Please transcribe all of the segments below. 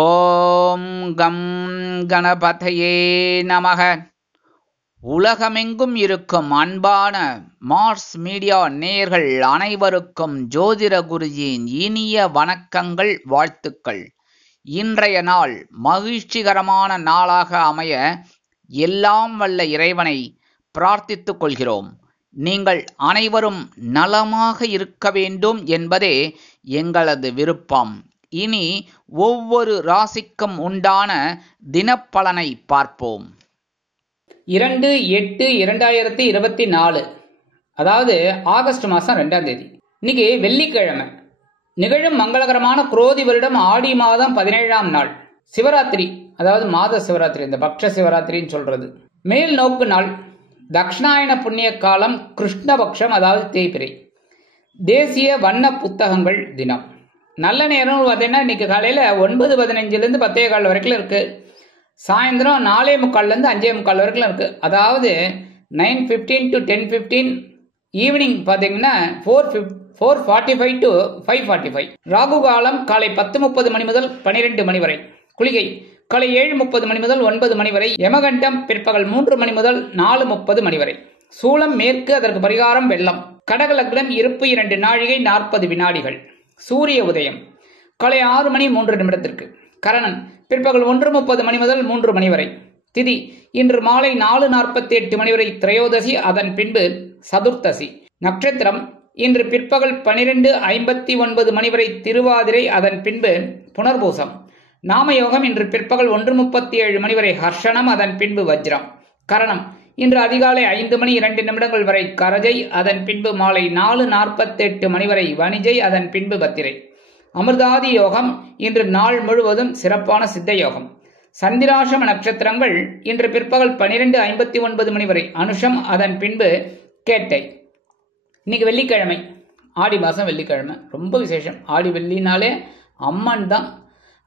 ஓம் come கணபதையே நமக. உலகமெங்கும் இருக்கும் அன்பான மார்ஸ் மீடியா நேயர்கள் அனைவருக்கும் ஜோதிட குருஜியின் இனிய வணக்கங்கள், வாழ்த்துக்கள். இன்றைய நாள் மகிழ்ச்சிகரமான நாளாக அமைய எல்லாம் வல்ல இறைவனை பிரார்த்தித்துக் கொள்கிறோம். நீங்கள் அனைவரும் நலமாக இருக்க வேண்டும் என்பதே எங்களது விருப்பம். இனி ஒவ்வொரு ராசிக்கும் உண்டான தினப்பலனை பார்ப்போம். 2/8/2024, அதாவது ஆகஸ்ட் மாதம் 2ஆம் தேதி. இன்னைக்கு வெள்ளிக்கிழமை. நிகழும் மங்களகரமான குரோதி வருடம் ஆடி மாதம் 17ஆம் நாள். சிவராத்திரி, அதாவது மாத சிவராத்திரி, இந்த பக்ஷ சிவராத்திரின்னு சொல்றது. மேல் நோக்கு நாள். தக்ஷணாயன புண்ணிய காலம், கிருஷ்ணபக்ஷம், அதாவது தேய்பிரை. தேசிய வண்ண புத்தகங்கள் தினம். நல்ல நேரம் பார்த்தீங்கன்னா இன்னைக்கு காலையில் 9:15 10:15 வரைக்கும் இருக்கு. சாயந்தரம் 4:45 5:45 வரைக்கும் இருக்கு. அதாவது 9:15 to 10:15. ஈவினிங் பார்த்தீங்கன்னா 4:45 to 5:45. ராகு காலம் காலை 10:30 மணி முதல் 12 மணி வரை. குளிகை காலை 7:30 மணி முதல் 9 மணி வரை. யமகண்டம் பிற்பகல் 3 மணி முதல் 4:30 மணி வரை. சூலம் மேற்கு, அதற்கு பரிகாரம் வெள்ளம். கடகலக்னம் இருப்பு 2 நாழிகை 40 வினாடிகள். சூரிய உதயம் காலை 6 மணி 3 நிமிடத்திற்கு. கரணன் பிற்பகல் 1:30 மணி முதல் 3 மணி வரை. திதி இன்று மாலை 4:48 மணி வரை திரையோதசி, அதன் பின்பு சதுர்த்தசி. நட்சத்திரம் இன்று பிற்பகல் 12:59 மணி வரை திருவாதிரை, அதன் பின்பு புனர்பூசம். நாமயோகம் இன்று பிற்பகல் 1:37 மணி வரை ஹர்ஷனம், அதன் பின்பு வஜ்ரம். கரணம் இன்று அதிகாலை 5 மணி 2 நிமிடங்கள் வரை கரஜை, அதன் பின்பு மாலை 4:48 மணி வரை வணிஜை, அதன் பின்பு பத்திரை. அமிர்தாதி யோகம் இன்று நாள் முழுவதும் சிறப்பான சித்த யோகம். சந்திராசம நட்சத்திரங்கள் இன்று பிற்பகல் 12:59 மணி வரை அனுஷம், அதன் பின்பு கேட்டை. இன்னைக்கு வெள்ளிக்கிழமை, ஆடி மாதம் வெள்ளிக்கிழமை. ரொம்ப விசேஷம். ஆடி வெள்ளினாலே அம்மன் தான்.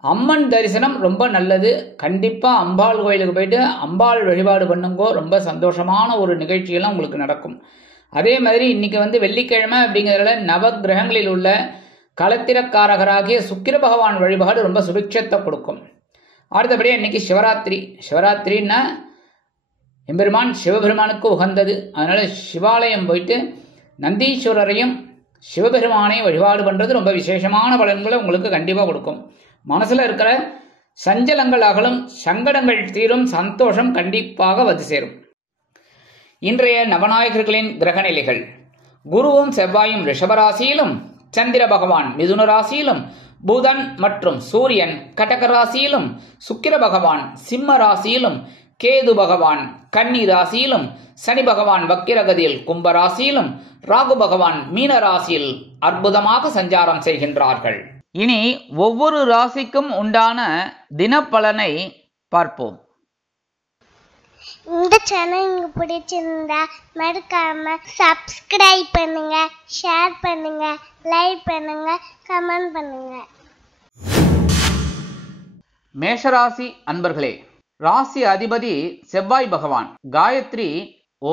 அம்மன் தரிசனம் ரொம்ப நல்லது. கண்டிப்பாக அம்பாள் கோயிலுக்கு போயிட்டு அம்பாள் வழிபாடு பண்ணுங்கோ. ரொம்ப சந்தோஷமான ஒரு நிகழ்ச்சியெல்லாம் உங்களுக்கு நடக்கும். அதே மாதிரி இன்னைக்கு வெள்ளிக்கிழமை அப்படிங்கிறதுல நவகிரகங்களில் உள்ள களத்திரக்காரகராகிய சுக்கிர பகவான் வழிபாடு ரொம்ப சுபிக்ஷத்தை கொடுக்கும். அடுத்தபடியாக இன்னைக்கு சிவராத்திரி. சிவராத்திரின்னா எம்பெருமான் சிவபெருமானுக்கு உகந்தது. அதனால சிவாலயம் போயிட்டு நந்தீஸ்வரரையும் சிவபெருமானையும் வழிபாடு பண்ணுறது ரொம்ப விசேஷமான பலன்களை உங்களுக்கு கண்டிப்பாக கொடுக்கும். மனசுல இருக்கிற சஞ்சலங்கள் அகலும், சங்கடங்கள் தீரும், சந்தோஷம் கண்டிப்பாக வந்து சேரும். இன்றைய நவநாயகர்களின் கிரகநிலைகள். குருவும் செவ்வாயும் ரிஷபராசியிலும், சந்திர பகவான் மிதுன ராசியிலும், புதன் மற்றும் சூரியன் கடக ராசியிலும், சுக்கிர பகவான் சிம்ம ராசியிலும், கேது பகவான் கன்னி ராசியிலும், சனி பகவான் வக்கிரகதியில் கும்ப ராசியிலும், ராகு பகவான் மீன ராசியில் அற்புதமாக சஞ்சாரம் செய்கின்றார்கள். இனி ஒவ்வொரு ராசிக்கும் உண்டான தினப்பலனை பார்ப்போம். இந்த சேனல் உங்களுக்கு பிடிச்சிருந்தா மறக்காம சப்ஸ்கிரைப் பண்ணுங்க, ஷேர் பண்ணுங்க, லைக் பண்ணுங்க, கமெண்ட் பண்ணுங்க. மேஷராசி அன்பர்களே, ராசி அதிபதி செவ்வாய் பகவான். காயத்ரி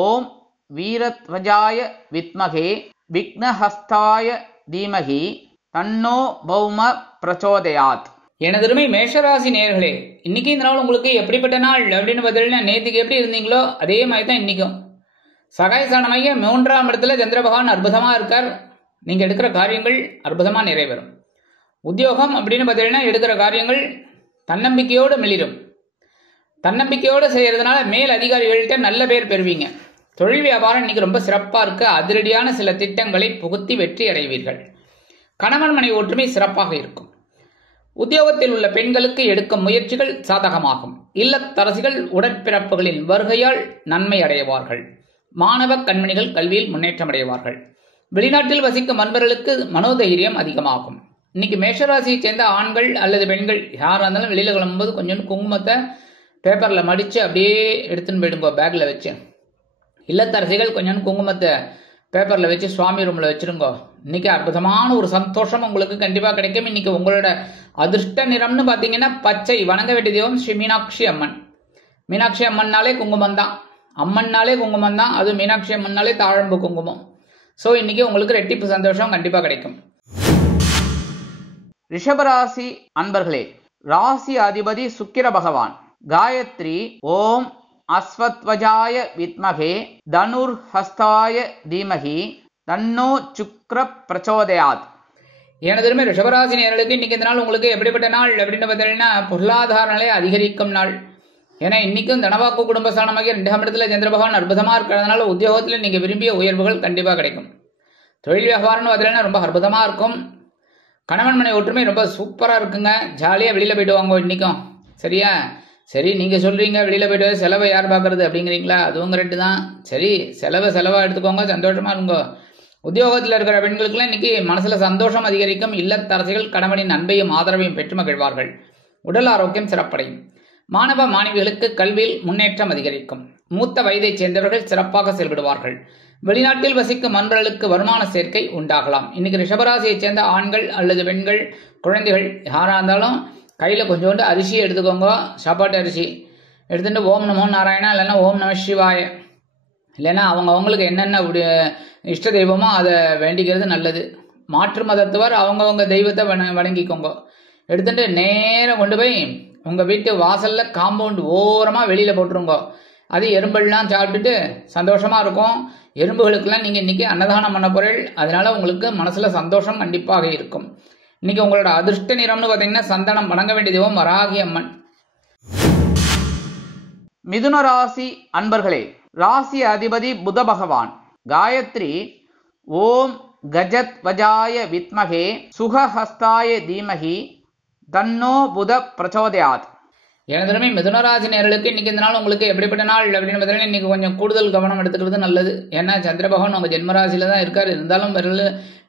ஓம் வீரத்வஜாய வித்மகே விக்னஹஸ்தாய தீமகி தன்னோ பௌம பிரச்சோதயாத். எனதருமை மேஷராசி நேயர்களே, இன்னைக்கு இந்த நாள் உங்களுக்கு எப்படிப்பட்ட நாள் அப்படின்னு பார்த்தீங்கன்னா, நேற்றுக்கு எப்படி இருந்தீங்களோ அதே மாதிரி தான் இன்னைக்கும். சகாயசானமாக 3ஆம் இடத்துல சந்திர பகவான் அற்புதமாக இருக்கார். நீங்கள் எடுக்கிற காரியங்கள் அற்புதமாக நிறைவேறும். உத்தியோகம் அப்படின்னு பார்த்தீங்கன்னா எடுக்கிற காரியங்கள் தன்னம்பிக்கையோடு மிளிரும். தன்னம்பிக்கையோடு செய்கிறதுனால மேல் அதிகாரிகள்கிட்ட நல்ல பேர் பெறுவீங்க. தொழில் வியாபாரம் இன்னைக்கு ரொம்ப சிறப்பாக இருக்கு. அதிரடியான சில திட்டங்களை புகுத்தி வெற்றி அடைவீர்கள். கணவன் மனை ஒற்றுமை சிறப்பாக இருக்கும். உத்தியோகத்தில் உள்ள பெண்களுக்கு எடுக்கும் முயற்சிகள் சாதகமாகும். இல்லத்தரசிகள் உடற்பிறப்புகளின் வருகையால் நன்மை அடைவார்கள். மாணவ கண்மணிகள் கல்வியில் முன்னேற்றம் அடைவார்கள். வெளிநாட்டில் வசிக்கும் அன்பர்களுக்கு மனோதைரியம் அதிகமாகும். இன்னைக்கு மேஷராசியை சேர்ந்த ஆண்கள் அல்லது பெண்கள் யாராக இருந்தாலும் வெளியில் கிளம்பும்போது கொஞ்சம் குங்குமத்தை பேப்பரில் மடித்து அப்படியே எடுத்துன்னு போயிடுங்க பேக்கில் வச்சு. இல்லத்தரசிகள் கொஞ்சம் குங்குமத்தை பேப்பரில் வச்சு சுவாமி ரூமில் வச்சுருங்கோ. இன்னைக்கு அற்புதமான ஒரு சந்தோஷம் உங்களுக்கு கண்டிப்பாக கிடைக்கும். இன்னைக்கு உங்களோட அதிர்ஷ்ட நிறம்னு பார்த்தீங்கன்னா பச்சை. வணங்க வேண்டிய தெய்வம் ஸ்ரீ மீனாட்சி அம்மன். மீனாட்சி அம்மன்னாலே குங்குமம் தான். அம்மன்னாலே குங்குமம் தான். அதுவும் மீனாட்சி அம்மன்னாலே தாழம்பு குங்குமம். ஸோ இன்னைக்கு உங்களுக்கு ரெட்டிப்பு சந்தோஷம் கண்டிப்பாக கிடைக்கும். ரிஷபராசி அன்பர்களே, ராசி அதிபதி சுக்கிர பகவான். காயத்ரி ஓம் அஸ்வத்வஜாய வித்மகே தனுர் ஹஸ்தாய தீமகி தன்னோ சுக்ர பிரச்சோதயாத். எனதுமே ரிஷபராசி நேயர்களுக்கு இன்னைக்கு இந்த நாள் உங்களுக்கு எப்படிப்பட்ட நாள் அப்படின்னு பார்த்தீங்கன்னா பொருளாதார நிலை அதிகரிக்கும் நாள். ஏன்னா இன்னைக்கும் தனவாக்கு குடும்பஸ்தானமாகிய 2ஆம் இடத்துல சந்திர பகவான் அற்புதமா இருக்கிறதுனால உத்தியோகத்துல நீங்க விரும்பிய உயர்வுகள் கண்டிப்பா கிடைக்கும். தொழில் வியாபாரம்னு பார்த்தீங்கன்னா ரொம்ப அற்புதமா இருக்கும். கணவன் மனை ஒற்றுமை ரொம்ப சூப்பரா இருக்குங்க. ஜாலியா வெளியில போயிட்டு வாங்க இன்னைக்கும். சரியா? சரி, நீங்க சொல்றீங்க வெளியில போயிட்டு செலவை யார் பாக்குறது அப்படிங்கிறீங்களா? அதுவும் கரெக்டு தான். சரி, செலவா எடுத்துக்கோங்க, சந்தோஷமா இருங்க. உத்தியோகத்தில் இருக்கிற பெண்களுக்குலாம் இன்னைக்கு மனசுல சந்தோஷம் அதிகரிக்கும். இல்லத்தரசிகள் கணவனின் அன்பையும் ஆதரவையும் பெற்று மகிழ்வார்கள். உடல் ஆரோக்கியம் சிறப்படையும். மாணவ மாணவிகளுக்கு கல்வியில் முன்னேற்றம் அதிகரிக்கும். மூத்த வயதைச் சேர்ந்தவர்கள் சிறப்பாக செயல்படுவார்கள். வெளிநாட்டில் வசிக்கும் நண்பர்களுக்கு வருமான சேர்க்கை உண்டாகலாம். இன்னைக்கு ரிஷபராசியைச் சேர்ந்த ஆண்கள் அல்லது பெண்கள், குழந்தைகள் யாரா இருந்தாலும் கையில கொஞ்சோண்டு அரிசி எடுத்துக்கோங்க. சாப்பாட்டு அரிசி எடுத்துட்டு ஓம் நமோ நாராயணா இல்லைன்னா ஓம் நம சிவாய இல்லைன்னா அவங்களுக்கு என்னென்ன இஷ்ட தெய்வமோ அதை வேண்டிக்கிறது நல்லது. மாற்று மதத்தவர் அவங்கவுங்க தெய்வத்தை வணங்கிக்கோங்க. எடுத்துட்டு நேரம் கொண்டு போய் உங்க வீட்டு வாசல்ல காம்பவுண்ட் ஓரமா வெளியில போட்டுருங்க. அது எறும்பெல்லாம் சாப்பிட்டுட்டு சந்தோஷமா இருக்கும். எறும்புகளுக்கெல்லாம் நீங்க இன்னைக்கு அன்னதானம் பண்ண பொருள். அதனால உங்களுக்கு மனசுல சந்தோஷம் கண்டிப்பாக இருக்கும். இன்னைக்கு உங்களோட அதிர்ஷ்ட நிறம்னு பாத்தீங்கன்னா சந்தனம். வணங்க வேண்டிய தெய்வம் வராகி அம்மன். மிதுன ராசி அன்பர்களே, ராசி அதிபதி புத பகவான். காயத்ரி ஓம் கஜத் வஜாய வித்மகே சுகஹஸ்தாய தீமகி தன்னோ புத பிரச்சோதயாத். எனதுமே மிதுனராசி நேயர்களுக்கு இன்னைக்கு இந்த நாள் உங்களுக்கு எப்படிப்பட்ட நாள் அப்படின்னு பார்த்தீங்கன்னா இன்னைக்கு கொஞ்சம் கூடுதல் கவனம் எடுத்துக்கிறது நல்லது. ஏன்னா சந்திர பகவான் உங்க ஜென்மராசியில தான் இருக்காரு. இருந்தாலும்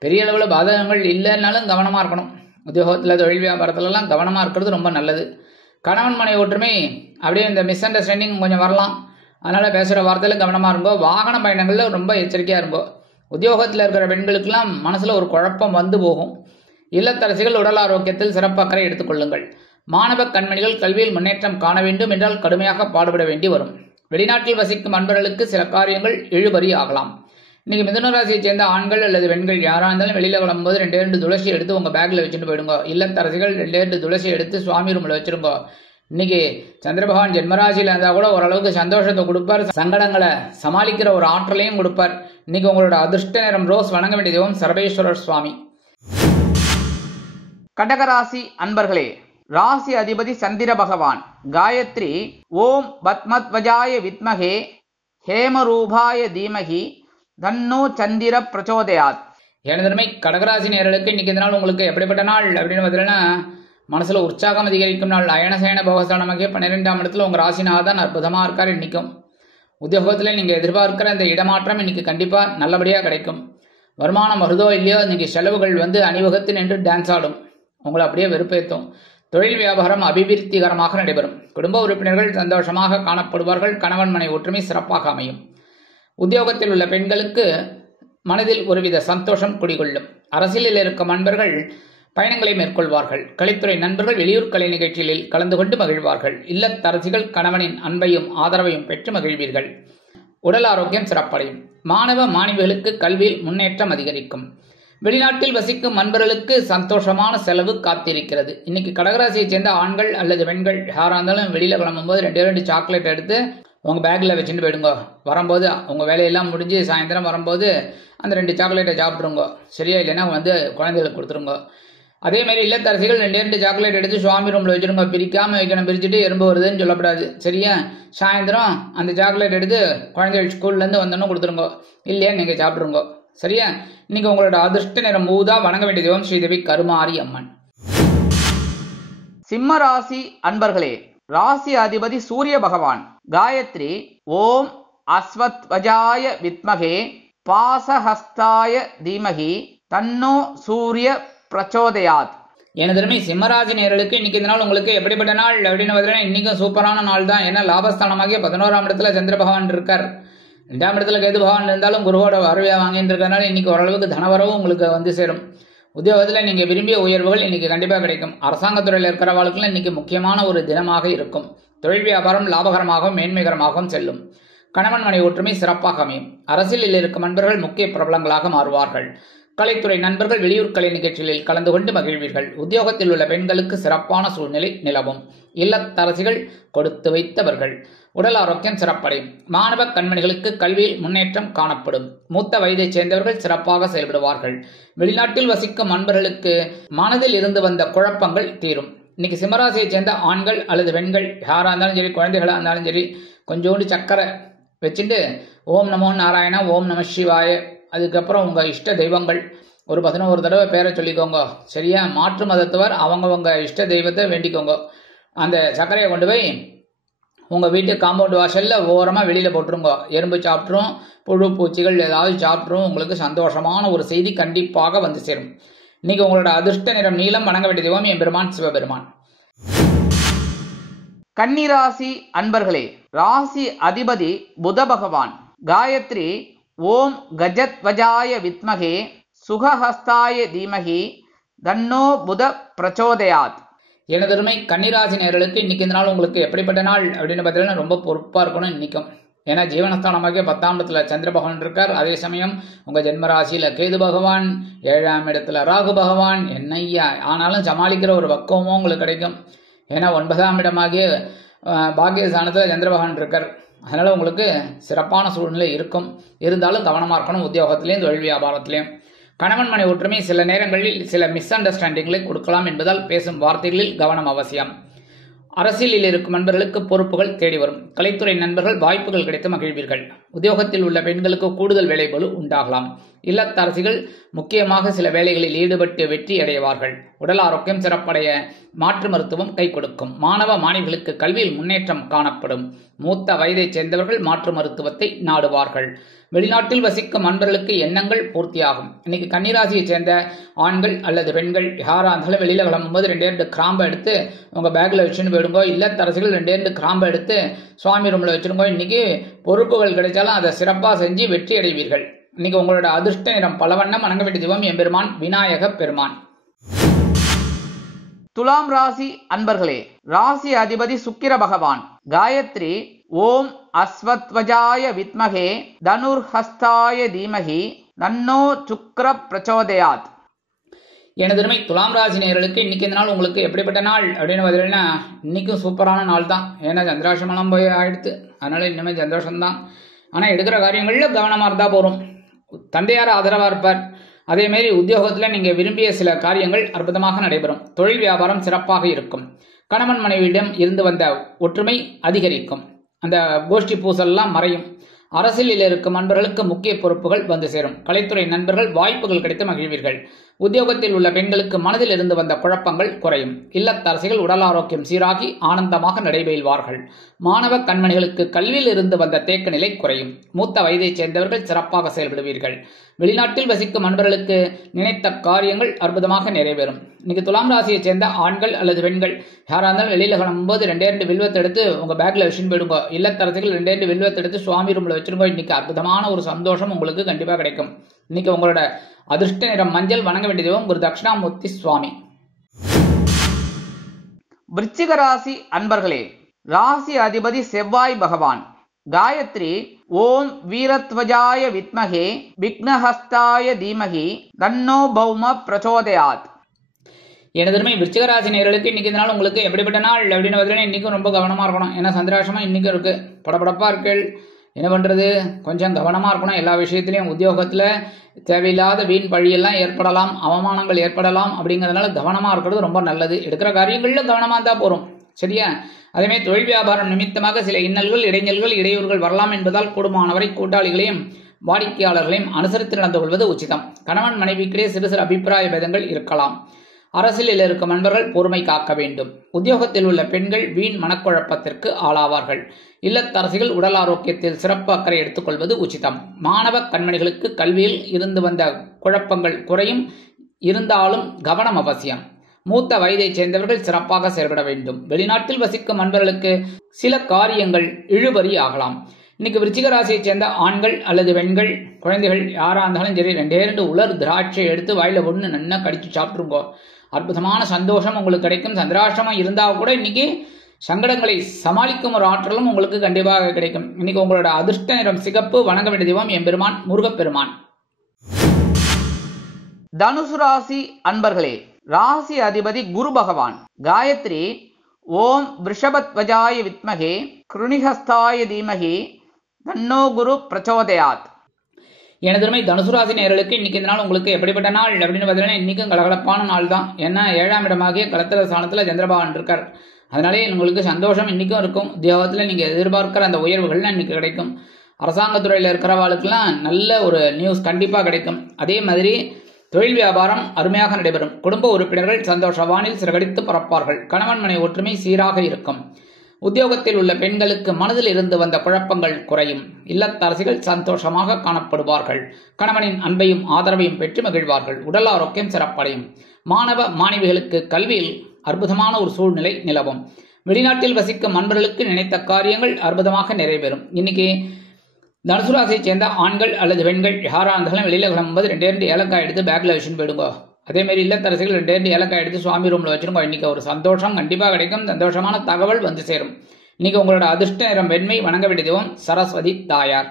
பெரிய அளவில் பாதகங்கள் இல்லைன்னாலும் கவனமா இருக்கணும். உத்தியோகத்தில் தொழில் வியாபாரத்துலலாம் கவனமா இருக்கிறது ரொம்ப நல்லது. கணவன் மனை ஒற்றுமை அப்படியே இந்த மிஸ் அண்டர்ஸ்டாண்டிங் கொஞ்சம் வரலாம். அதனால பேசுகிற வார்த்தையில கவனமா இருங்கோ. வாகன பயணங்கள்ல ரொம்ப எச்சரிக்கையா இருங்கோ. உத்தியோகத்தில் இருக்கிற பெண்களுக்கெல்லாம் மனசுல ஒரு குழப்பம் வந்து போகும். இல்லத்தரசிகள் உடல் ஆரோக்கியத்தில் சிறப்பு அக்கறை எடுத்துக்கொள்ளுங்கள். மாணவ கண்மணிகள் கல்வியில் முன்னேற்றம் காண வேண்டும் என்றால் கடுமையாக பாடுபட வேண்டி வரும். வெளிநாட்டில் வசிக்கும் அன்பர்களுக்கு சில காரியங்கள் இழுபறி ஆகலாம். இன்னைக்கு மிதுனராசியை சேர்ந்த ஆண்கள் அல்லது பெண்கள் யாரா இருந்தாலும் வெளியில கிளம்பும்போது 2 துளசி எடுத்து உங்க பேக்ல வச்சுட்டு போயிடுங்க. இல்லத்தரசிகள் 2 துளசி எடுத்து சுவாமி ரூம்ல வச்சிருங்க. இன்னைக்கு சந்திர பகவான் ஜென்மராசியில இருந்தா கூட ஓரளவுக்கு சந்தோஷத்தை கொடுப்பார். சங்கடங்களை சமாளிக்கிற ஒரு ஆற்றலையும் கொடுப்பார். இன்னைக்கு உங்களோட அதிர்ஷ்ட நிறம் ரோஸ். வணங்க வேண்டிய தெய்வம் சர்வேஸ்வரர் சுவாமி. கடகராசி அன்பர்களே, ராசி அதிபதி சந்திர பகவான். காயத்ரி ஓம் பத்மத்வஜாய வித்மகே ஹேமரூபாய தீமகி தன்னோ சந்திர பிரச்சோதயாத். எனதுமே கடகராசி நேயர்களுக்கு இன்னைக்கு இந்த நாள் உங்களுக்கு எப்படிப்பட்ட நாள் அப்படின்னு பார்த்தீங்கன்னா மனசுல உற்சாகம் அதிகரிக்கும் நாள். அயனசேன போகஸ்தானமாகிய 12ஆம் இடத்துல உங்க ராசிநாதன் அற்புதமா இருக்காரு. இன்னைக்கும் உத்தியோகத்துல நீங்க எதிர்பார்க்கிற இந்த இடமாற்றம் இன்னைக்கு கண்டிப்பா நல்லபடியா கிடைக்கும். வருமானம் வருதோ இல்லையோ இன்னைக்கு செலவுகள் அணிவகுத்து நின்று டான்ஸ் ஆடும். உங்களை அப்படியே வெறுப்பேற்றும். தொழில் வியாபாரம் அபிவிருத்திகரமாக நடைபெறும். குடும்ப உறுப்பினர்கள் சந்தோஷமாக காணப்படுவார்கள். கணவன் மனை ஒற்றுமை சிறப்பாக அமையும். உத்தியோகத்தில் உள்ள பெண்களுக்கு மனதில் ஒருவித சந்தோஷம் குடிகொள்ளும். அரசியலில் இருக்கும் நண்பர்கள் பயணங்களை மேற்கொள்வார்கள். கலைத்துறை நண்பர்கள் வெளியூர் கலை நிகழ்ச்சிகளில் கலந்து கொண்டு மகிழ்வார்கள். இல்லத்தரசிகள் கணவனின் அன்பையும் ஆதரவையும் பெற்று மகிழ்வீர்கள். உடல் ஆரோக்கியம் சிறப்படையும். மாணவ மாணவிகளுக்கு கல்வியில் முன்னேற்றம் அதிகரிக்கும். வெளிநாட்டில் வசிக்கும் நண்பர்களுக்கு சந்தோஷமான செலவு காத்திருக்கிறது. இன்னைக்கு கடகராசியை சேர்ந்த ஆண்கள் அல்லது பெண்கள் யாரா இருந்தாலும் வெளியில கிளம்பும்போது 2 சாக்லேட் எடுத்து உங்க பேக்ல வச்சுட்டு போயிடுங்க. வரும்போது உங்க வேலையெல்லாம் முடிஞ்சு சாயந்தரம் வரும்போது அந்த 2 சாக்லேட்டை சாப்பிட்ருங்க. சரியா? இல்லைன்னா குழந்தைகளுக்கு கொடுத்துருங்க. அதே மாதிரி இல்லத்தரசிகள் 2 சாக்லேட் எடுத்து சுவாமி ரூம்ல வச்சிருங்க. பிரிக்காம வைக்கணும். பிரிச்சுட்டு எறும்பு வருதுன்னு சொல்லப்படாது. சரியா? சாயந்தரம் அந்த சாக்லேட் எடுத்து குழந்தைகள் ஸ்கூல்ல இருந்து வந்தோன்னு கொடுத்துருங்க. இல்லையா நீங்க சாப்பிடுங்க. சரியா? இன்னைக்கு உங்களோட அதிர்ஷ்ட நிறம் ஊதா. வணங்க வேண்டிய தெய்வம் ஸ்ரீதேவி கருமாரி அம்மன். சிம்ம ராசி அன்பர்களே, ராசி அதிபதி சூரிய பகவான். காயத்ரி ஓம் அஸ்வத்வஜாய வித்மகே பாசஹஸ்தாய தீமகி தன்னோ சூரிய பிரச்சோதயாத். எனதுமே சிம்மராசி நேயர்களுக்கு இன்னைக்கு இந்த நாள் உங்களுக்கு எப்படிப்பட்ட நாள் அப்படின்னு பார்த்தீங்கன்னா இன்னைக்கும் சூப்பரான நாள் தான். ஏன்னா லாபஸ்தானமாகிய 11ஆம் இடத்துல சந்திர பகவான் இருக்கார். 2ஆம் இடத்துல கேது பகவான் இருந்தாலும் குருவோட வரவையா வாங்கிட்டு இருக்கனால இன்னைக்கு ஓரளவுக்கு தனவரவும் உங்களுக்கு சேரும். உத்தியோகத்தில் நீங்க விரும்பிய உயர்வுகள் இன்னைக்கு கண்டிப்பா கிடைக்கும். அரசாங்கத்துறையில் இருக்கிறவர்களுக்கு இன்னைக்கு முக்கியமான ஒரு தினமாக இருக்கும். தொழில் வியாபாரம் லாபகரமாகவும் மேன்மைகரமாகவும் செல்லும். கணவன் மனை ஒற்றுமை சிறப்பாக அமையும். அரசியலில் இருக்கும் நண்பர்கள் முக்கிய பிரபலங்களாக மாறுவார்கள். கலைத்துறை நண்பர்கள் வெளியூர் கலை நிகழ்ச்சிகளில் கலந்து கொண்டு மகிழ்வீர்கள். உத்தியோகத்தில் உள்ள பெண்களுக்கு சிறப்பான சூழ்நிலை நிலவும். இல்லத்தரசிகள் கொடுத்து வைத்தவர்கள். உடல் ஆரோக்கியம் சிறப்படையும். மாணவ கண்மணிகளுக்கு கல்வியில் முன்னேற்றம் காணப்படும். மூத்த வயதைச் சேர்ந்தவர்கள் சிறப்பாக செயல்படுவார்கள். வெளிநாட்டில் வசிக்கும் அன்பர்களுக்கு மனதில் இருந்து வந்த குழப்பங்கள் தீரும். இன்னைக்கு சிம்மராசியை சேர்ந்த ஆண்கள் அல்லது பெண்கள் யாரா இருந்தாலும் சரி, குழந்தைகளா இருந்தாலும் சரி, கொஞ்சோண்டு சக்கரை வச்சுட்டு ஓம் நமோ நாராயணா, ஓம் நம சிவாய, அதுக்கப்புறம் உங்க இஷ்ட தெய்வங்கள் ஒரு 11 தடவை பேரை சொல்லிக்கோங்க. சரியா? மாற்று மதத்தவர் அவங்கவங்க இஷ்ட தெய்வத்தை வேண்டிக்கோங்க. அந்த சர்க்கரையை கொண்டு போய் உங்க வீட்டு காம்பவுண்ட் வாசல்ல ஓரமா வெளியில போட்டுருங்க. எறும்பு சாப்பிட்ரும், புழு பூச்சிகள் ஏதாவது சாப்பிட்ரும். உங்களுக்கு சந்தோஷமான ஒரு செய்தி கண்டிப்பாக வந்து சேரும். இன்னைக்கு உங்களோட அதிர்ஷ்ட நிறம் நீலம். வணங்க வேண்டிய தெய்வம் எம்பெருமான் சிவபெருமான். கன்னிராசி அன்பர்களே, ராசி அதிபதி புத பகவான். காயத்ரி ஓம் கஜத்வஜாய வித்மகே சுகஹஸ்தாய தீமகி தன்னோ புத பிரச்சோதயாத். எனதருமை கன்னிராசி நேயர்களுக்கு இன்னைக்கு இந்த நாள் உங்களுக்கு எப்படிப்பட்ட நாள் அப்படின்னு பார்த்தீங்கன்னா ரொம்ப பொறுப்பா இருக்கணும் இன்னைக்கும். ஏன்னா ஜீவனஸ்தானமாக 10ஆம் இடத்துல சந்திர பகவான் இருக்கார். அதே சமயம் உங்க ஜென்மராசியில கேது பகவான், 7ஆம் இடத்துல ராகு பகவான். என்னையா ஆனாலும் சமாளிக்கிற ஒரு பக்குவமும் உங்களுக்கு கிடைக்கும். ஏன்னா 9ஆம் இடமாகிய பாக்கியஸ்தானத்துல சந்திர பகவான் இருக்கார். அதனால உங்களுக்கு சிறப்பான சூழ்நிலை இருக்கும். இருந்தாலும் கவனமா இருக்கணும் உத்தியோகத்திலையும் தொழில் வியாபாரத்திலையும். கணவன் மனை ஒற்றுமை சில நேரங்களில் சில மிஸ் அண்டர்ஸ்டாண்டிங்களை கொடுக்கலாம் என்பதால் பேசும் வார்த்தைகளில் கவனம் அவசியம். அரசியலில் இருக்கும் நண்பர்களுக்கு பொறுப்புகள் தேடி வரும். கலைத்துறை நண்பர்கள் வாய்ப்புகள் கிடைத்து மகிழ்வீர்கள். உத்தியோகத்தில் உள்ள பெண்களுக்கு கூடுதல் வேலைபளு உண்டாகலாம். இல்லத்தரசிகள் முக்கியமாக சில வேலைகளில் ஈடுபட்டு வெற்றி அடைவார்கள். உடல் ஆரோக்கியம் சிறப்படைய மாற்று மருத்துவம் கை கொடுக்கும். மாணவ மாணவிகளுக்கு கல்வியில் முன்னேற்றம் காணப்படும். மூத்த வயதைச் சேர்ந்தவர்கள் மாற்று மருத்துவத்தை நாடுவார்கள். வெளிநாட்டில் வசிக்கும் அன்பர்களுக்கு எண்ணங்கள் பூர்த்தியாகும். இன்னைக்கு கன்னிராசியை சேர்ந்த ஆண்கள் அல்லது பெண்கள் யாரா இருந்தாலும் வெளியில கிளம்பும்போது 2 கிராம்பை எடுத்து உங்க பேக்ல வச்சுன்னு போயிடுங்க. இல்லத்தரசிகள் 2 கிராம்பை எடுத்து சுவாமி ரூம்ல வச்சிருங்க. இன்னைக்கு பொறுப்புகள் கிடைச்சாலும் அதை சிறப்பாக செஞ்சு வெற்றி அடைவீர்கள். இன்னைக்கு உங்களோட அதிர்ஷ்ட நிறம் பலவண்ணம். வணங்க வேண்டிய தெய்வம் எம்பெருமான் விநாயக பெருமான். துலாம் ராசி அன்பர்களே, ராசி அதிபதி சுக்கிர பகவான். காயத்ரி ஓம் அஸ்வத்வஜாய வித்மகே தனுர்ஹஸ்தாய தீமகி தன்னோ சுக்ர பிரச்சோதயாத். எனதுமை துலாம் ராசி நேயர்களுக்கு இன்னைக்கு இந்த நாள் உங்களுக்கு எப்படிப்பட்ட நாள் அப்படின்னு பார்த்தீங்கன்னா இன்னைக்கும் சூப்பரான நாள் தான். ஏன்னா சந்திராசிரமம் போய் ஆயிடுத்து. அதனால இன்னுமே சந்தோஷம்தான். ஆனா எடுக்கிற காரியங்கள்ல கவனமா இருந்தா போறோம். தந்தையார் ஆதரவா இருப்பார். அதே மாதிரி உத்தியோகத்துல நீங்க விரும்பிய சில காரியங்கள் அற்புதமாக நடைபெறும். தொழில் வியாபாரம் சிறப்பாக இருக்கும். கணவன் மனைவியிடம் இருந்து வந்த ஒற்றுமை அதிகரிக்கும். அந்த கோஷ்டி பூசல்லாம் மறையும். அரசியலில் இருக்கும் நண்பர்களுக்கு முக்கிய பொறுப்புகள் வந்து சேரும். கலைத்துறை நண்பர்கள் வாய்ப்புகள் கிடைத்து மகிழ்வீர்கள். உத்தியோகத்தில் உள்ள பெண்களுக்கு மனதில் இருந்து வந்த குழப்பங்கள் குறையும். இல்லத்தரசிகள் உடல் ஆரோக்கியம் சீராகி ஆனந்தமாக நடைபெறுவார்கள். மாணவ கண்மணிகளுக்கு கல்வியில் இருந்து வந்த தேக்க நிலை குறையும். மூத்த வயதைச் சேர்ந்தவர்கள் சிறப்பாக செயல்படுவீர்கள். வெளிநாட்டில் வசிக்கும் நண்பர்களுக்கு நினைத்த காரியங்கள் அற்புதமாக நிறைவேறும். இன்னைக்கு துலாம் ராசியை சேர்ந்த ஆண்கள் அல்லது பெண்கள் யாரா இருந்தாலும் வெளியில கிளம்பும்போது 2 வில்வத்தை எடுத்து உங்க பேக்ல வச்சுன்னு போயிடுங்க. இல்லத்தரசிகள் 2 வில்வத்தை எடுத்து சுவாமி ரூம்ல வச்சிருங்க. இன்னைக்கு அற்புதமான ஒரு சந்தோஷம் உங்களுக்கு கண்டிப்பா கிடைக்கும். இன்னைக்கு உங்களோட அதிர்ஷ்ட நிறம் மஞ்சள். வணங்க வேண்டிய தெய்வம் குரு தட்சிணாமூர்த்தி சுவாமி. விருச்சிக ராசி அன்பர்களே, ராசி அதிபதி செவ்வாய் பகவான். காயத்ரி ஓம் வீரத்வஜாய வித்மகே விக்னஹஸ்தாய தீமகி தன்னோ பௌம பிரச்சோதயாத். எனதுமே விருச்சிகராசி நேயர்களுக்கு இன்னைக்கு இந்த நாள் உங்களுக்கு எப்படிப்பட்ட நாள் அப்படின்னு பார்த்தீங்கன்னா இன்னைக்கும் ரொம்ப கவனமா இருக்கணும். ஏன்னா சந்திராசிரமம் இன்னைக்கும் இருக்கு. படபடப்பா இருக்கு. என்ன பண்றது? கொஞ்சம் கவனமா இருக்கணும் எல்லா விஷயத்திலையும். உத்தியோகத்துல தேவையில்லாத வீண் பழியெல்லாம் ஏற்படலாம், அவமானங்கள் ஏற்படலாம். அப்படிங்கிறதுனால கவனமா இருக்கிறது ரொம்ப நல்லது. எடுக்கிற காரியங்கள்ல கவனமா தான் போறோம். சரியா? அதேமாதிரி தொழில் வியாபாரம் நிமித்தமாக சில இன்னல்கள், இடைஞ்சல்கள், இடையூறுகள் வரலாம் என்பதால் கூடுமானவரை கூட்டாளிகளையும் வாடிக்கையாளர்களையும் அனுசரித்து நடந்து கொள்வது உச்சிதம். கணவன் மனைவிக்கிடையே சிறு சிறு அபிப்பிராய பேதங்கள் இருக்கலாம். அரசியலில் இருக்கும் நண்பர்கள் பொறுமை காக்க வேண்டும். உத்தியோகத்தில் உள்ள பெண்கள் வீண் மனக்குழப்பத்திற்கு ஆளாவார்கள். இல்லத்தரசிகள் உடல் ஆரோக்கியத்தில் சிறப்பு அக்கறை எடுத்துக்கொள்வது உச்சிதம். மாணவ கண்மணிகளுக்கு கல்வியில் இருந்து வந்த குழப்பங்கள் குறையும். இருந்தாலும் கவனம் அவசியம். மூத்த வயதைச் சேர்ந்தவர்கள் சிறப்பாக செயல்பட வேண்டும். வெளிநாட்டில் வசிக்கும் நண்பர்களுக்கு சில காரியங்கள் இழுபறி ஆகலாம். இன்னைக்கு விருச்சிக ராசியைச் சேர்ந்த ஆண்கள் அல்லது பெண்கள், குழந்தைகள் யாரா இருந்தாலும் சரி 2 உலர் திராட்சை எடுத்து வாயில ஒண்ணு நல்லா கடிச்சு சாப்பிட்டுருங்கோ. அற்புதமான சந்தோஷம் உங்களுக்கு கிடைக்கும். சந்திராசிரமம் இருந்தா கூட இன்னைக்கு சங்கடங்களை சமாளிக்கும் ஒரு ஆற்றலும் உங்களுக்கு கண்டிப்பாக கிடைக்கும். இன்னைக்கு உங்களோட அதிர்ஷ்ட நிறம் சிகப்பு. வணங்க வேண்டிய தெய்வம் எம்பெருமான் முருகப்பெருமான். தனுசு ராசி அன்பர்களே, ராசி அதிபதி குரு பகவான். காயத்ரி ஓம் விருஷபத்வஜாய வித்மகே கிருணிஹஸ்தாய தீமகி தன்னோ குரு பிரச்சோதயாத். எனதுமை தனுசு ராசி நேயர்களுக்கு இன்னைக்கு இந்த நாள் உங்களுக்கு எப்படிப்பட்ட நாள் அப்படின்னு பார்த்தீங்கன்னா, இன்னைக்கும் கலகலப்பான நாள் தான். ஏன்னா 7ஆம் இடமாகிய களத்திர ஸ்தானத்தில் சந்திரபகவான் இருக்கார். அதனாலே உங்களுக்கு சந்தோஷம் இன்னைக்கும் இருக்கும். உத்தியோகத்தில் நீங்கள் எதிர்பார்க்கிற அந்த உயர்வுகள்லாம் இன்னைக்கு கிடைக்கும். அரசாங்கத்துறையில் இருக்கிறவாளுக்கெல்லாம் நல்ல ஒரு நியூஸ் கண்டிப்பாக கிடைக்கும். அதே மாதிரி தொழில் வியாபாரம் அருமையாக நடைபெறும். குடும்ப உறுப்பினர்கள் சந்தோஷவானில் சிறகடித்து பறப்பார்கள். கணவன் மனை ஒற்றுமை சீராக இருக்கும். உத்தியோகத்தில் உள்ள பெண்களுக்கு மனதில் இருந்து வந்த குழப்பங்கள் குறையும். இல்லத்தரசிகள் சந்தோஷமாக காணப்படுவார்கள். கணவனின் அன்பையும் ஆதரவையும் பெற்று மகிழ்வார்கள். உடல் ஆரோக்கியம் சிறப்படையும். மாணவ மாணவிகளுக்கு கல்வியில் அற்புதமான ஒரு சூழ்நிலை நிலவும். வெளிநாட்டில் வசிக்கும் நண்பர்களுக்கு நினைத்த காரியங்கள் அற்புதமாக நிறைவேறும். இன்னைக்கு தனுசு ராசியை சேர்ந்த ஆண்கள் அல்லது பெண்கள் யாராக இருந்தாலும் வெளியில் கிளம்பும்போது 2 ஏலக்காய் எடுத்து பேக்கில் வச்சுன்னு போயிடுங்க. அதேமாரி இல்லத்தரசிகள் 2 ஏலக்காய் எடுத்து சுவாமி ரூமில் வச்சுருங்க. இன்னைக்கு ஒரு சந்தோஷம் கண்டிப்பாக கிடைக்கும். சந்தோஷமான தகவல் வந்து சேரும். இன்னைக்கு உங்களோட அதிர்ஷ்ட நிறம் வெண்மை. வணங்க வேண்டிய தெய்வம் சரஸ்வதி தாயார்.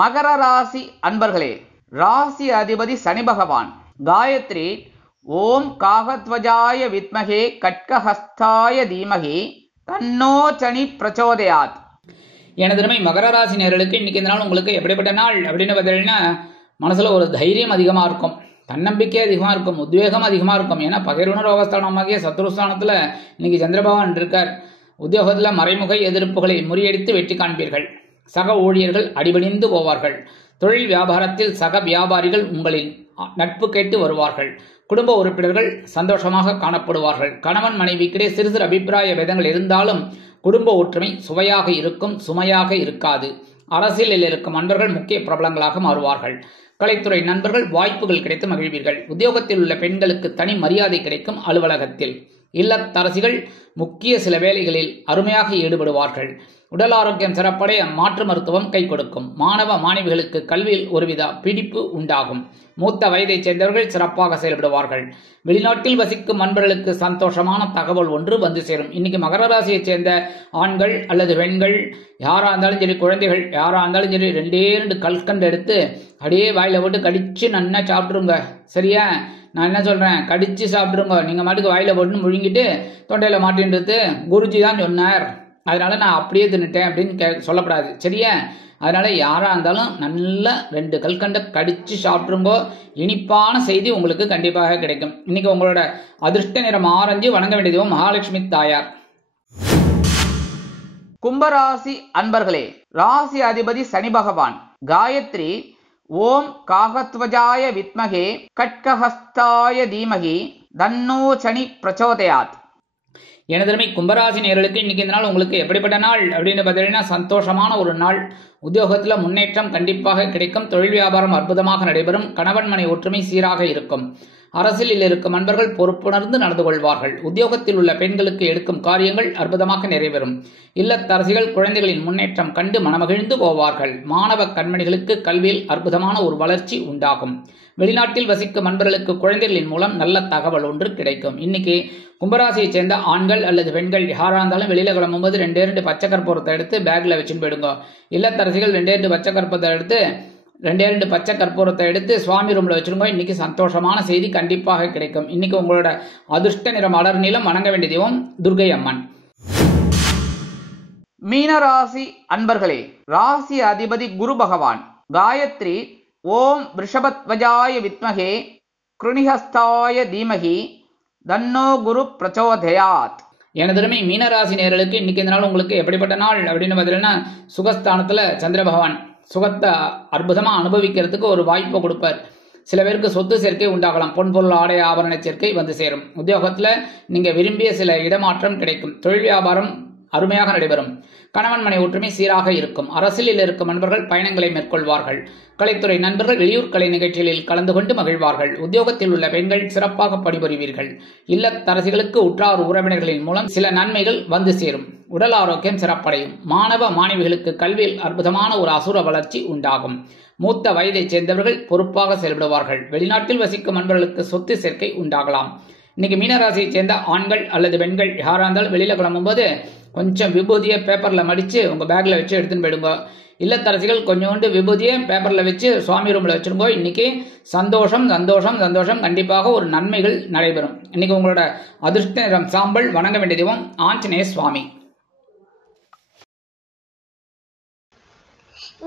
மகர ராசி அன்பர்களே, ராசி அதிபதி சனி பகவான். காயத்ரி ஓம் காகத்வஜாய வித்மகே கட்கஹஸ்தாய தீமகி தன்னோ சனி பிரச்சோதயாத். எனது மகர ராசி நேயர்களுக்கு இன்னைக்கு இந்த நாள் உங்களுக்கு எப்படிப்பட்ட நாள் அப்படின்னு பார்த்தீங்கன்னா, மனசுல ஒரு தைரியம் அதிகமாக இருக்கும். தன்னம்பிக்கை அதிகமாக இருக்கும். உத்வேகம் அதிகமாக இருக்கும். ஏன்னா பகிர்வுணர் ரோகஸ்தானமாகிய சத்ருஸ்தானத்தில் இன்னைக்கு சந்திரபகவான் இருக்கார். உத்தியோகத்தில் மறைமுக எதிர்ப்புகளை முறியடித்து வெற்றி காண்பீர்கள். சக ஊழியர்கள் அடிபணிந்து போவார்கள். தொழில் வியாபாரத்தில் சக வியாபாரிகள் உங்களின் நட்பு கேட்டு வருவார்கள். குடும்ப உறுப்பினர்கள் சந்தோஷமாக காணப்படுவார்கள். கணவன் மனைவிக்கிடையே சிறு சிறு அபிப்பிராய பேதங்கள் இருந்தாலும் குடும்ப ஒற்றுமை சுவையாக இருக்கும், சுமையாக இருக்காது. அரசியலில் இருக்கும் நண்பர்கள் முக்கிய பிரபலங்களாக மாறுவார்கள். கலைத்துறை நண்பர்கள் வாய்ப்புகள் கிடைத்து மகிழ்வீர்கள். உத்தியோகத்தில் உள்ள பெண்களுக்கு தனி மரியாதை கிடைக்கும். அலுவலகத்தில் இல்லத்தரசிகள் முக்கிய சில வேலைகளில் அருமையாக ஈடுபடுவார்கள். உடல் ஆரோக்கியம் சிறப்படைய மாற்று மருத்துவம் கை கொடுக்கும். மாணவ மாணவிகளுக்கு கல்வியில் ஒருவித பிடிப்பு உண்டாகும். மூத்த வயதைச் சேர்ந்தவர்கள் சிறப்பாக செயல்படுவார்கள். வெளிநாட்டில் வசிக்கும் நண்பர்களுக்கு சந்தோஷமான தகவல் ஒன்று வந்து சேரும். இன்னைக்கு மகர ராசியைச் சேர்ந்த ஆண்கள் அல்லது பெண்கள் யாரா இருந்தாலும் சரி, குழந்தைகள் யாரா இருந்தாலும் சரி, 2 கல்கண்டு எடுத்து அப்படியே வாயில போட்டு கடிச்சு நன்னா சாப்பிட்டுருங்க. சரியா? நான் என்ன சொல்றேன், கடிச்சு சாப்பிட்டுருங்க. நீங்க மாட்டுக்கு வாயில போட்டு முழுங்கிட்டு தொண்டையில மாட்டின்றது குருஜி தான் சொன்னார், அதனால நான் அப்படியே தின்னுட்டேன் அப்படின்னு சொல்லப்படாது. சரியா? அதனால யாரா இருந்தாலும் நல்லா 2 கல்கண்டை கடிச்சு சாப்பிட்டுருங்கோ. இனிப்பான செய்தி உங்களுக்கு கண்டிப்பாக கிடைக்கும். இன்னைக்கு உங்களோட அதிர்ஷ்ட நிறம் ஆரஞ்சு. வணங்க வேண்டிய தெய்வம் மகாலட்சுமி தாயார். கும்பராசி அன்பர்களே, ராசி அதிபதி சனி பகவான். காயத்ரி ஓம் காகத்வஜாய வித்மகே கட்கஹஸ்தாய தீமகி தன்னோ சனி பிரச்சோதயாத். எனதுமை கும்பராசி நேயர்களுக்கு இன்னைக்கு இந்த நாள் உங்களுக்கு எப்படிப்பட்ட நாள் அப்படின்னு பார்த்தீங்கன்னா, சந்தோஷமான ஒரு நாள். உத்தியோகத்தில் முன்னேற்றம் கண்டிப்பாக கிடைக்கும். தொழில் வியாபாரம் அற்புதமாக நடைபெறும். கணவன் மனை ஒற்றுமை சீராக இருக்கும். அரசியலில் இருக்கும் நண்பர்கள் பொறுப்புணர்ந்து நடந்து கொள்வார்கள். உத்தியோகத்தில் உள்ள பெண்களுக்கு எடுக்கும் காரியங்கள் அற்புதமாக நிறைவேறும். இல்லத்தரசிகள் குழந்தைகளின் முன்னேற்றம் கண்டு மனமகிழ்ந்து போவார்கள். மாணவ கண்மணிகளுக்கு கல்வியில் அற்புதமான ஒரு வளர்ச்சி உண்டாகும். வெளிநாட்டில் வசிக்கும் நண்பர்களுக்கு குழந்தைகளின் மூலம் நல்ல தகவல் ஒன்று கிடைக்கும். இன்னைக்கு கும்பராசியைச் சேர்ந்த ஆண்கள் அல்லது பெண்கள் யாரா இருந்தாலும் வெளியில கிளம்பும்போது 2 பச்சை கற்பூரத்தை எடுத்து பேக்ல வச்சுன்னு போயிடுங்க. இல்லத்தரசிகள் 2 பச்சை கற்பூரத்தை எடுத்து 2 பச்சை கற்பூரத்தை எடுத்து சுவாமி ரூம்ல வச்சிருங்க. இன்னைக்கு சந்தோஷமான செய்தி கண்டிப்பாக கிடைக்கும். இன்னைக்கு உங்களோட அதிர்ஷ்ட நிறம் அடர் நீளம். வணங்க வேண்டிய தெய்வம் துர்கை அம்மன். மீனராசி அன்பர்களே, ராசி அதிபதி குரு பகவான். காயத்ரி ஓம் விருஷபத்வஜாய வித்மகே கிருணிஹஸ்தாய தீமகி தன்னோ குரு பிரச்சோதயாத். எனதுமே மீனராசி நேயர்களுக்கு இன்னைக்கு இந்த நாள் உங்களுக்கு எப்படிப்பட்ட நாள் அப்படின்னு பார்த்தீங்கன்னா, சுகஸ்தானத்துல சந்திர பகவான் சுகத்தை அற்புதமா அனுபவிக்கிறதுக்கு ஒரு வாய்ப்பை கொடுப்பார். சில பேருக்கு சொத்து சேர்க்கை உண்டாகலாம். பொன் பொருள் ஆடை ஆபரண சேர்க்கை வந்து சேரும். உத்தியோகத்துல நீங்க விரும்பிய சில இடமாற்றம் கிடைக்கும். தொழில் வியாபாரம் அருமையாக நடைபெறும். கணவன் மனை ஒற்றுமை சீராக இருக்கும். அரசியலில் இருக்கும் நண்பர்கள் பயணங்களை மேற்கொள்வார்கள். கலைத்துறை நண்பர்கள் வெளியூர் கலை நிகழ்ச்சிகளில் கலந்து கொண்டு மகிழ்வார்கள். உத்தியோகத்தில் உள்ள பெண்கள் சிறப்பாக பணிபுரிவீர்கள். இல்லத்தரசிகளுக்கு உற்றார் உறவினர்களின் மூலம் சில நன்மைகள் வந்து சேரும். உடல் ஆரோக்கியம் சிறப்படையும். மாணவ மாணவிகளுக்கு கல்வியில் அற்புதமான ஒரு அசுர வளர்ச்சி உண்டாகும். மூத்த வயதைச் சேர்ந்தவர்கள் பொறுப்பாக செயல்படுவார்கள். வெளிநாட்டில் வசிக்கும் நண்பர்களுக்கு சொத்து சேர்க்கை உண்டாகலாம். இன்னைக்கு மீனராசியை சேர்ந்த ஆண்கள் அல்லது பெண்கள் யாரா இருந்தாலும் வெளியில கிளம்பும்போது கொஞ்சம் விபூதியை பேப்பர்ல மடிச்சு உங்க பேக்ல வச்சு எடுத்துன்னு போயிடுங்க. இல்லத்தரசிகள் கொஞ்சோண்டு விபூதியை பேப்பரில் வச்சு சுவாமி ரூமில் வச்சுருங்கோ. இன்னைக்கு சந்தோஷம் சந்தோஷம் சந்தோஷம். கண்டிப்பாக ஒரு நன்மைகள் நடைபெறும். இன்னைக்கு உங்களோட அதிர்ஷ்ட நிறம் சாம்பல். வணங்க வேண்டிய தெய்வம் ஆஞ்சநேய சுவாமி.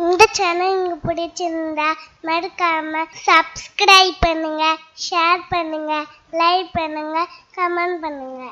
இந்த சேனல் உங்களுக்கு பிடிச்சிருந்தா மறக்காம சப்ஸ்கிரைப் பண்ணுங்க, ஷேர் பண்ணுங்க, லைக் பண்ணுங்க, கமெண்ட் பண்ணுங்க.